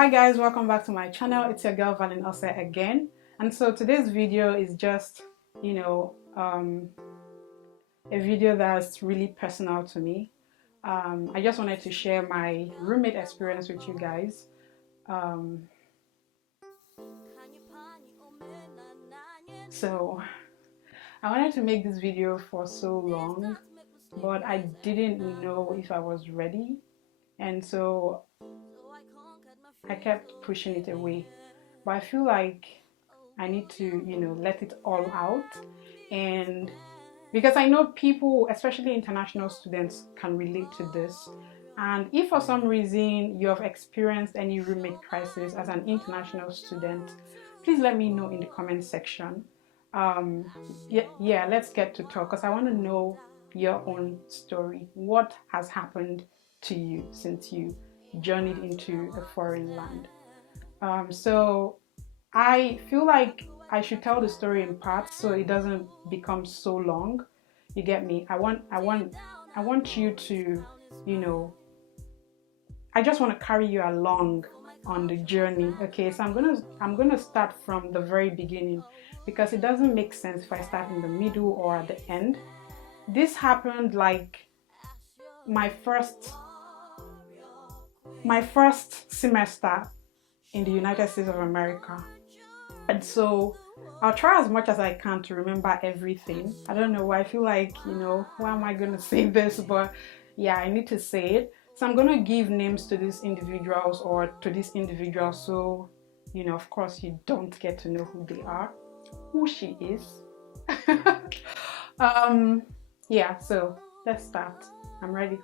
Hi guys, welcome back to my channel. It's your girl Valin Ose again, and so today's video is just a video that's really personal to me. I just wanted to share my roommate experience with you guys. So I wanted to make this video for so long, but I didn't know if I was ready, and so I kept pushing it away. But I feel like I need to, let it all out. And because I know people, especially international students, can relate to this. And if for some reason you have experienced any roommate crisis as an international student, please let me know in the comment section. Yeah, let's get to talk because I want to know your own story. What has happened to you since you journeyed into a foreign land? So I feel like I should tell the story in parts so it doesn't become so long. You get me? I want you to, I just want to carry you along on the journey. Okay, so I'm gonna start from the very beginning because it doesn't make sense if I start in the middle or at the end. This happened like my first semester in the United States of America. And so I'll try as much as I can to remember everything. I don't know why I feel like, why am I going to say this? But yeah, I need to say it. So I'm going to give names to these individuals or to this individual. So, of course, you don't get to know who they are, who she is. Yeah, so let's start. I'm ready.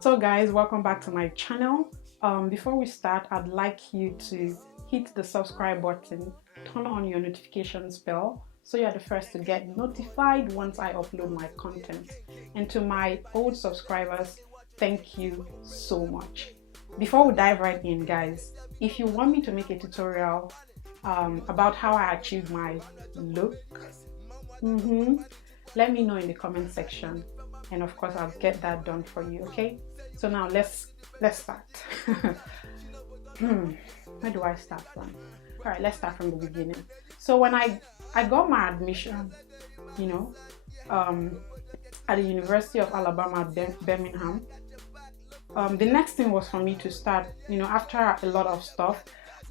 So guys, welcome back to my channel. Before we start, I'd like you to hit the subscribe button, turn on your notifications bell so you're the first to get notified once I upload my content. And to my old subscribers, thank you so much. Before we dive right in, guys, if you want me to make a tutorial about how I achieved my look, let me know in the comment section, and of course I'll get that done for you. Okay, so now let's start. Where do I start from? All right, let's start from the beginning. So when I got my admission, at the University of Alabama at Birmingham, the next thing was for me to start, after a lot of stuff,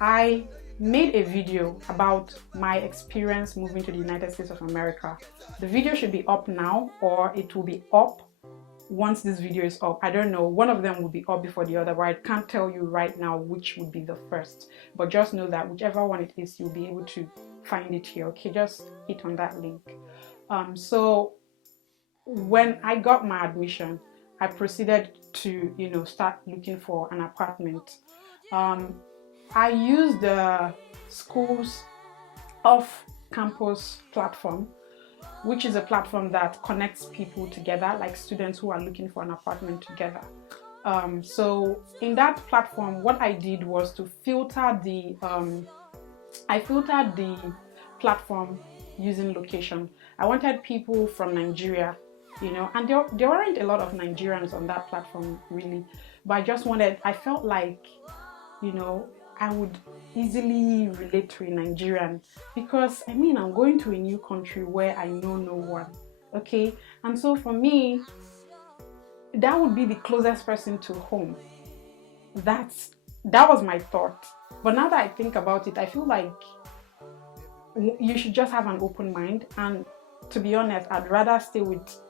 I made a video about my experience moving to the United States of America. The video should be up now, or it will be up once this video is up. I don't know, one of them will be up before the other, but I can't tell you right now which would be the first. But just know that whichever one it is, you'll be able to find it here. Okay, just hit on that link. So when I got my admission, I proceeded to start looking for an apartment. I used the school's off-campus platform, which is a platform that connects people together, like students who are looking for an apartment together. So in that platform, what I did was to filter I filtered the platform using location. I wanted people from Nigeria, and there weren't a lot of Nigerians on that platform really, but I felt like, I would easily relate to a Nigerian because I'm going to a new country where I know no one. Okay, and so for me, that would be the closest person to home. That was my thought. But now that I think about it, I feel like you should just have an open mind, and to be honest, I'd rather stay with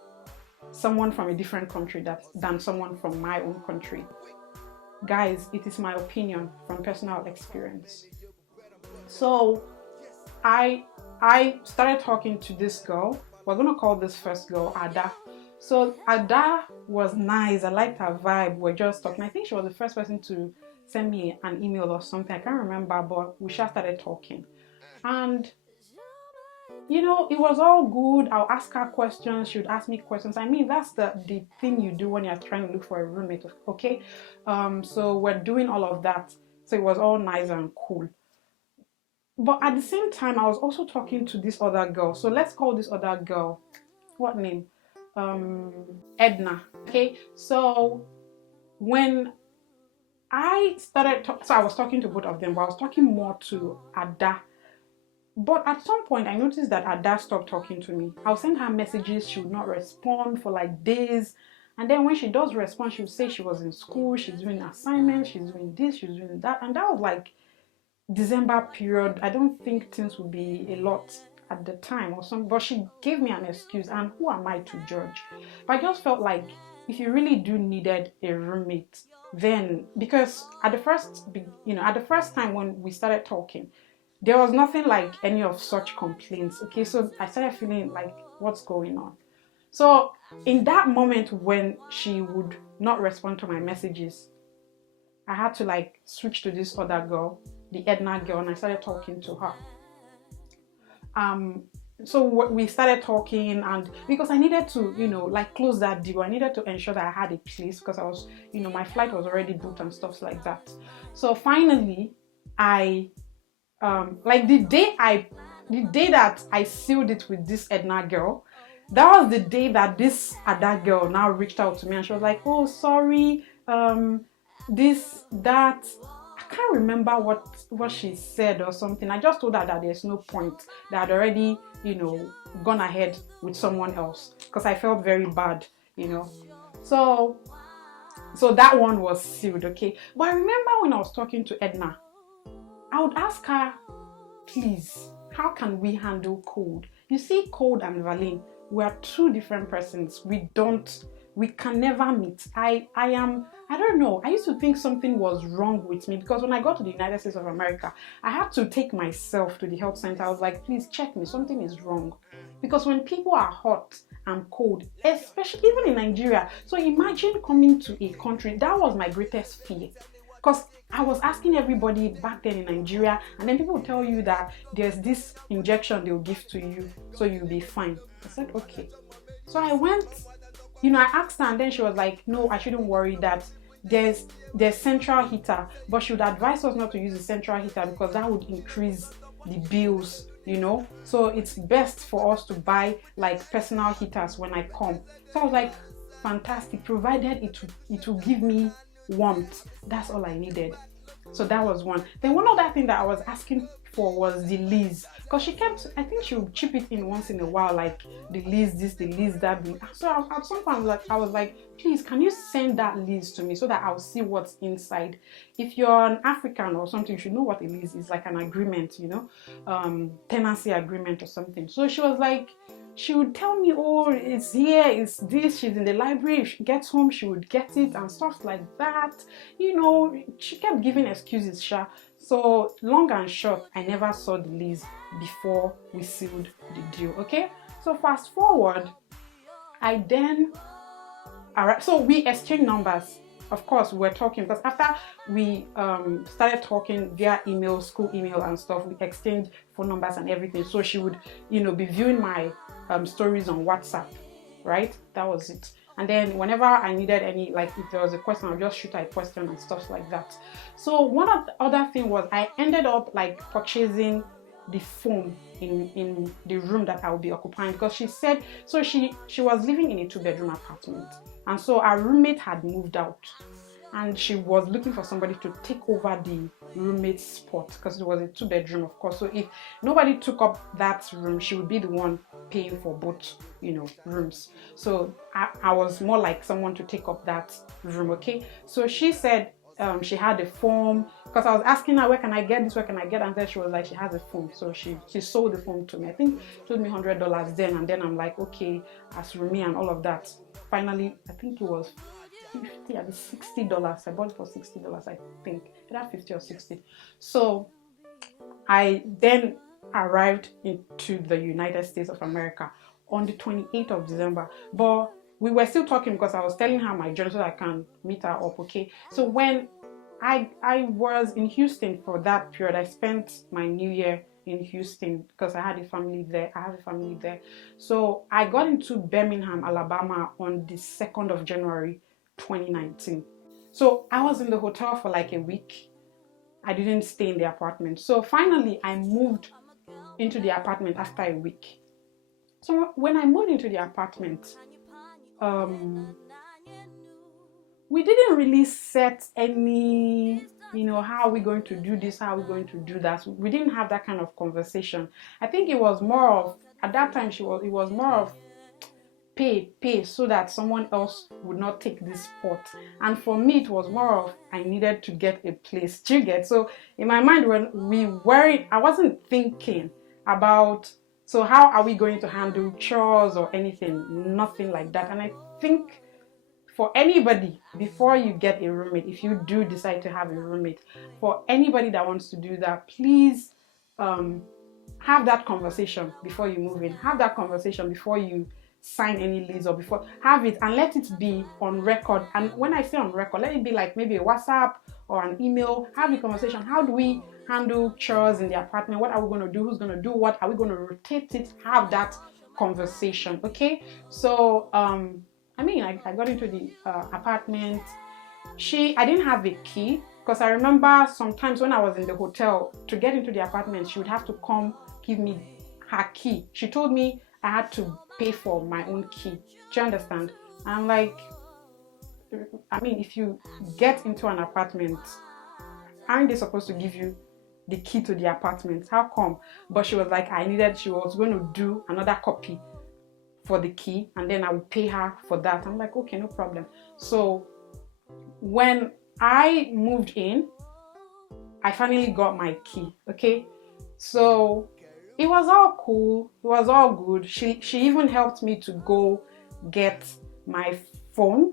someone from a different country than someone from my own country. Guys, it is my opinion from personal experience. So I started talking to this girl. We're gonna call this first girl Ada. So Ada was nice. I liked her vibe. We're just talking. I think she was the first person to send me an email or something. I can't remember, but we just started talking. And it was all good. I'll ask her questions, she would ask me questions. That's the thing you do when you're trying to look for a roommate, okay? So we're doing all of that. So it was all nice and cool. But at the same time, I was also talking to this other girl. So let's call this other girl, what name? Edna. Okay, so when I started, so I was talking to both of them, but I was talking more to Ada. But at some point, I noticed that Ada stopped talking to me. I'll send her messages, she would not respond for like days. And then when she does respond, she would say she was in school, she's doing assignments, she's doing this, she's doing that. And that was like December period. I don't think things would be a lot at the time or something, but she gave me an excuse, and who am I to judge? But I just felt like if you really do needed a roommate, then because at the first time when we started talking, there was nothing like any of such complaints. Okay, so I started feeling like, what's going on? So in that moment when she would not respond to my messages, I had to like switch to this other girl, the Edna girl, and I started talking to her. So we started talking, and because I needed to, like close that deal, I needed to ensure that I had a place, because I was, my flight was already booked and stuff like that. So finally, I, like the day that I sealed it with this Edna girl, that was the day that this Ada girl now reached out to me, and she was like, oh, sorry, this, that, I can't remember what she said or something. I just told her that there's no point, that I'd already, gone ahead with someone else, because I felt very bad, So that one was sealed, okay? But I remember when I was talking to Edna, I would ask her, please, how can we handle Cold? You see, Cold and Valine, we are two different persons. We can never meet. I don't know. I used to think something was wrong with me, because when I got to the United States of America, I had to take myself to the health center. I was like, please check me, something is wrong. Because when people are hot and cold, especially even in Nigeria, so imagine coming to a country, that was my greatest fear. Because I was asking everybody back then in Nigeria, and then people would tell you that there's this injection they'll give to you so you'll be fine. I said, okay. So I went, I asked her, and then she was like, no, I shouldn't worry, that there's central heater, but she would advise us not to use the central heater because that would increase the bills, So it's best for us to buy like personal heaters when I come. So I was like, fantastic, provided it will give me warmth. That's all I needed. So that was one. Then one other thing that I was asking for was the lease, because she kept, I think she would chip it in once in a while, like the lease this, the lease that. So at some point I was like, please, can you send that lease to me so that I'll see what's inside? If you're an African or something, you should know what a lease is, like an agreement, tenancy agreement or something. So she was like, she would tell me, oh, it's here, it's this, she's in the library, if she gets home, she would get it and stuff like that. She kept giving excuses, sha. So long and short, I never saw the lease before we sealed the deal, okay? So fast forward, I then, so we exchanged numbers. Of course, we were talking, because after we started talking via email, school email and stuff, we exchanged phone numbers and everything. So she would, be viewing my stories on WhatsApp, right? That was it. And then whenever I needed any, like if there was a question, I'll just shoot her a question and stuff like that. So one of the other thing was I ended up like purchasing the phone in the room that I will be occupying, because she said, so she was living in a 2-bedroom apartment, and so our roommate had moved out, and she was looking for somebody to take over the roommate's spot, because it was a 2-bedroom, of course. So if nobody took up that room, she would be the one paying for both, rooms. So I was more like someone to take up that room, okay? So she said she had a phone, because I was asking her, where can I get this, where can I get, and then she was like, she has a phone. So she sold the phone to me. I think she told me $100 then, and then I'm like, okay, as roomie and all of that. Finally, I think it was $50 and $60. I bought it for $60, I think. Either 50 or 60. So I then arrived into the United States of America on the 28th of December. But we were still talking, because I was telling her my journey so that I can meet her up, okay? So when I was in Houston for that period, I spent my New Year in Houston because I had a family there. So I got into Birmingham, Alabama on the 2nd of January 2019. So I was in the hotel for like a week. I didn't stay in the apartment. So finally I moved into the apartment after a week. So when I moved into the apartment, we didn't really set any, how are we going to do this, how are we going to do that. We didn't have that kind of conversation. I think it was more of, at that time, it was more of pay so that someone else would not take this spot. And for me, it was more of, I needed to get a place. Do you get? So in my mind, I wasn't thinking about, so how are we going to handle chores or anything, nothing like that. And I think for anybody, before you get a roommate, if you do decide to have a roommate, for anybody that wants to do that, please have that conversation before you move in. Have that conversation before you sign any lease, or before, have it and let it be on record. And when I say on record, let it be like maybe a WhatsApp or an email. Have the conversation. How do we handle chores in the apartment? What are we going to do? Who's going to do what? Are we going to rotate it? Have that conversation. Okay. So I got into the apartment. I didn't have a key, because I remember sometimes when I was in the hotel, to get into the apartment, she would have to come give me her key. She told me I had to pay for my own key. Do you understand? I'm like, if you get into an apartment, aren't they supposed to give you the key to the apartment? How come? But she was like, she was going to do another copy for the key, and then I would pay her for that. I'm like, okay, no problem. So when I moved in, I finally got my key. Okay, so it was all cool. It was all good. She even helped me to go get my phone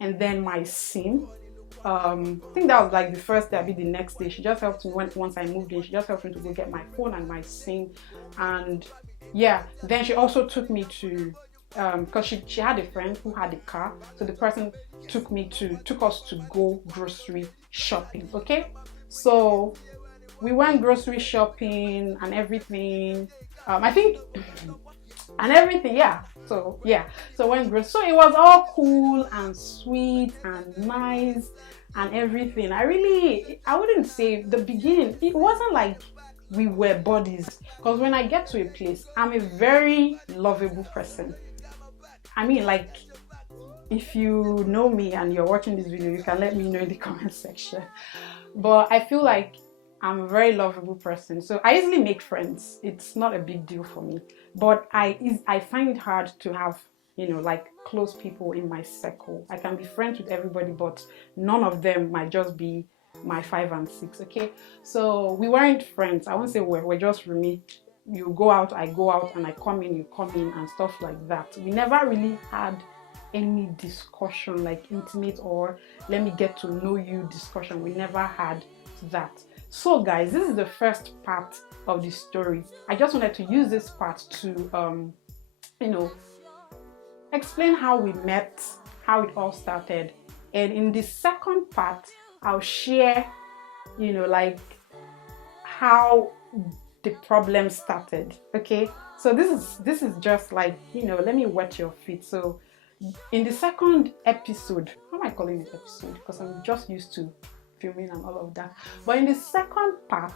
and then my SIM. I think that was like the first day, the next day. She just helped me once I moved in. She just helped me to go get my phone and my SIM. And yeah, then she also took me to, because she had a friend who had a car. So the person took us to go grocery shopping. Okay, so we went grocery shopping and everything. I think, and everything, yeah. So went grocery. So it was all cool and sweet and nice and everything. I wouldn't say the beginning. It wasn't like we were buddies, because when I get to a place, I'm a very lovable person. If you know me and you're watching this video, you can let me know in the comment section. But I feel like I'm a very lovable person, so I easily make friends. It's not a big deal for me. But I find it hard to have, close people in my circle. I can be friends with everybody, but none of them might just be my 5 and 6. Okay, so we weren't friends. I won't say we're just roommates. You go out, I go out, and I come in, you come in, and stuff like that. We never really had any discussion, like intimate or let me get to know you discussion. We never had that. So guys, this is the first part of the story. I just wanted to use this part to explain how we met, how it all started. And in the second part, I'll share how the problem started. Okay, so this is just like, let me wet your feet. So in the second episode, how am I calling it episode? Because I'm just used to filming and all of that. But in the second part,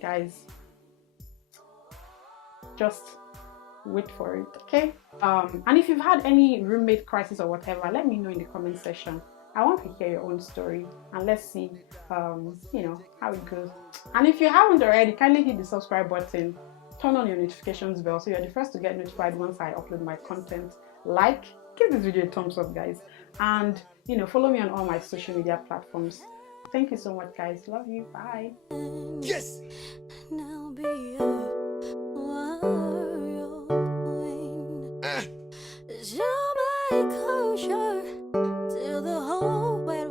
guys, just wait for it, okay? And if you've had any roommate crisis or whatever, let me know in the comment section. I want to hear your own story, and let's see how it goes. And if you haven't already, kindly hit the subscribe button, turn on your notifications bell so you're the first to get notified once I upload my content. Give this video a thumbs up, guys, and follow me on all my social media platforms. Thank you so much, guys. Love you. Bye. Yes.